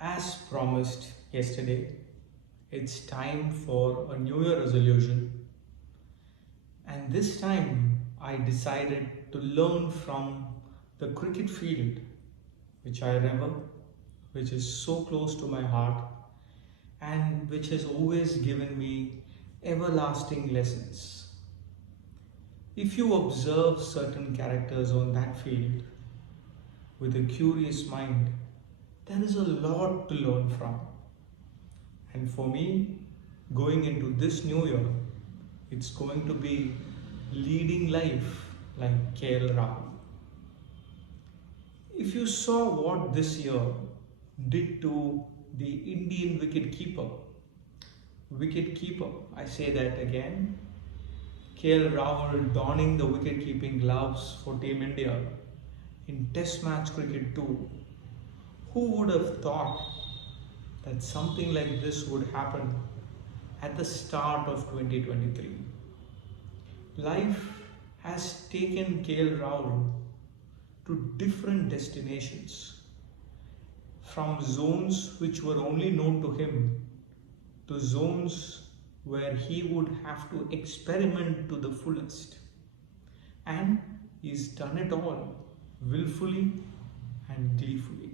As promised yesterday, it's time for a New Year resolution, and this time I decided to learn from the cricket field, which I revel, which is so close to my heart, and which has always given me everlasting lessons. If you observe certain characters on that field with a curious mind, there is a lot to learn from. And for me, going into this new year, it's going to be leading life like Rahul. If you saw what this year did to the Indian wicket keeper, I say that again, Rahul donning the wicket keeping gloves for Team India in Test match cricket too. Who would have thought that something like this would happen at the start of 2023? Life has taken Rahul to different destinations, from zones which were only known to him to zones where he would have to experiment to the fullest. And he's done it all willfully and gleefully.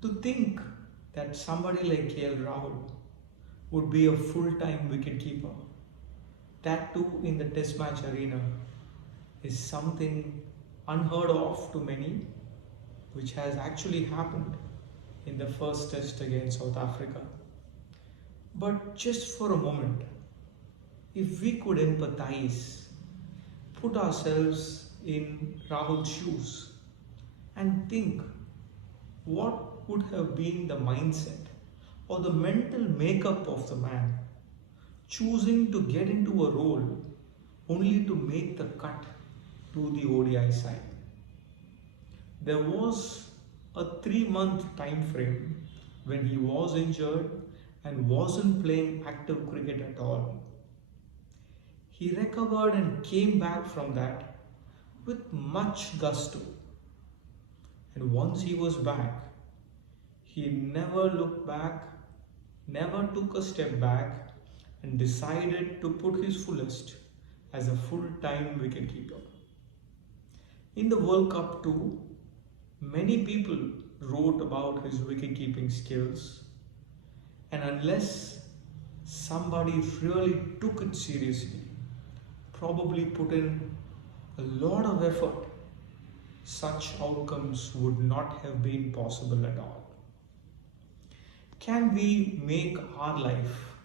To think that somebody like Rahul would be a full-time wicketkeeper, that too in the test match arena, is something unheard of to many, which has actually happened in the first test against South Africa. But just for a moment, if we could empathize, put ourselves in Rahul's shoes and think what would have been the mindset or the mental makeup of the man choosing to get into a role only to make the cut to the ODI side. There was a 3-month time frame when he was injured and wasn't playing active cricket at all. He recovered and came back from that with much gusto. And once he was back, he never looked back, never took a step back, and decided to put his fullest as a full-time wicketkeeper. In the World Cup too, many people wrote about his wicket-keeping skills, and unless somebody really took it seriously, probably put in a lot of effort, such outcomes would not have been possible at all. Can we make our life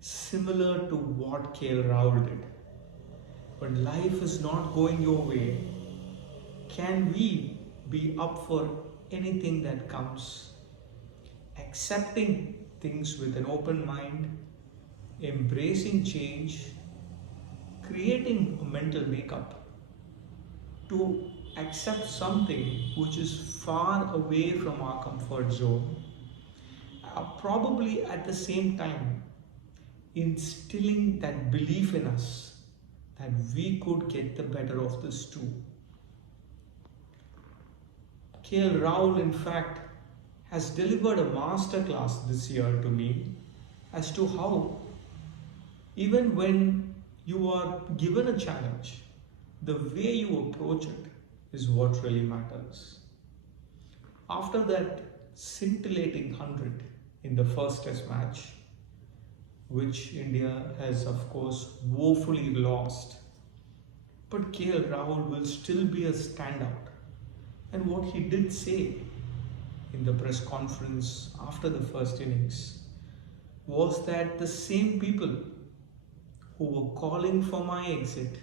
similar to what Rahul did? When life is not going your way, can we be up for anything that comes, accepting things with an open mind, embracing change, creating a mental makeup to accept something which is far away from our comfort zone, probably at the same time instilling that belief in us that we could get the better of this too. Rahul, in fact, has delivered a masterclass this year to me as to how, even when you are given a challenge, the way you approach it is what really matters. After that scintillating 100 in the first test match, which India has of course woefully lost, but Rahul will still be a standout. And what he did say in the press conference after the first innings was that the same people who were calling for my exit,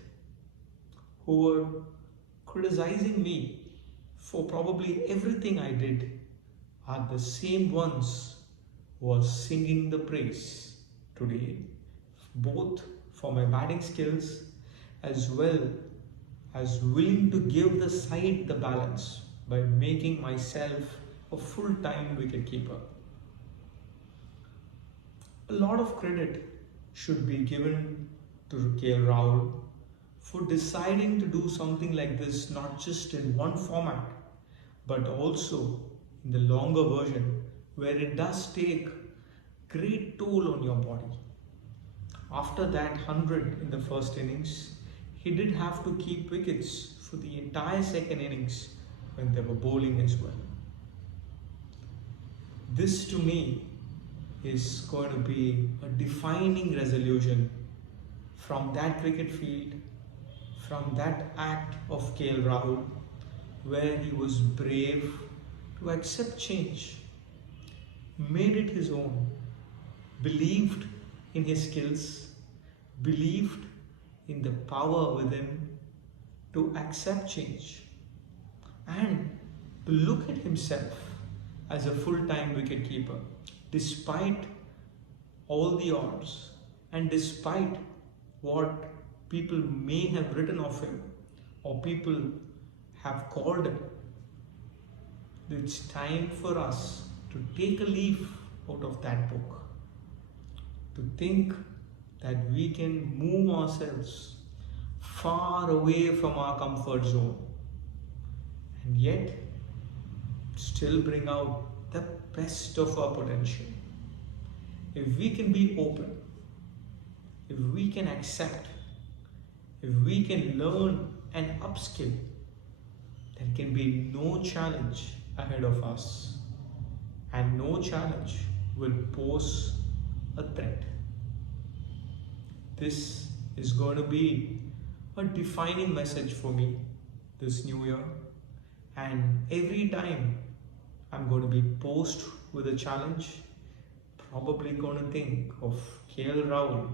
who were criticizing me for probably everything I did, are the same ones who are singing the praise today, both for my batting skills as well as willing to give the side the balance by making myself a full-time wicketkeeper. A lot of credit should be given to Rahul for deciding to do something like this, not just in one format, but also in the longer version where it does take great toll on your body. After that 100 in the first innings, he did have to keep wickets for the entire second innings when they were bowling as well. This to me is going to be a defining resolution from that cricket field, from that act of KL Rahul, where he was brave to accept change, made it his own, believed in his skills, believed in the power within to accept change, and to look at himself as a full-time wicketkeeper despite all the odds and despite what people may have written of him or people have called him. It's time for us to take a leaf out of that book, to think that we can move ourselves far away from our comfort zone and yet still bring out the best of our potential. If we can be open, if we can accept, if we can learn and upskill, there can be no challenge ahead of us, and no challenge will pose a threat. This is going to be a defining message for me this new year, and every time I'm going to be posed with a challenge, probably going to think of KL Rahul,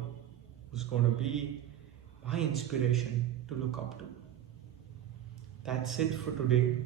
who's going to be my inspiration to look up to. That's it for today.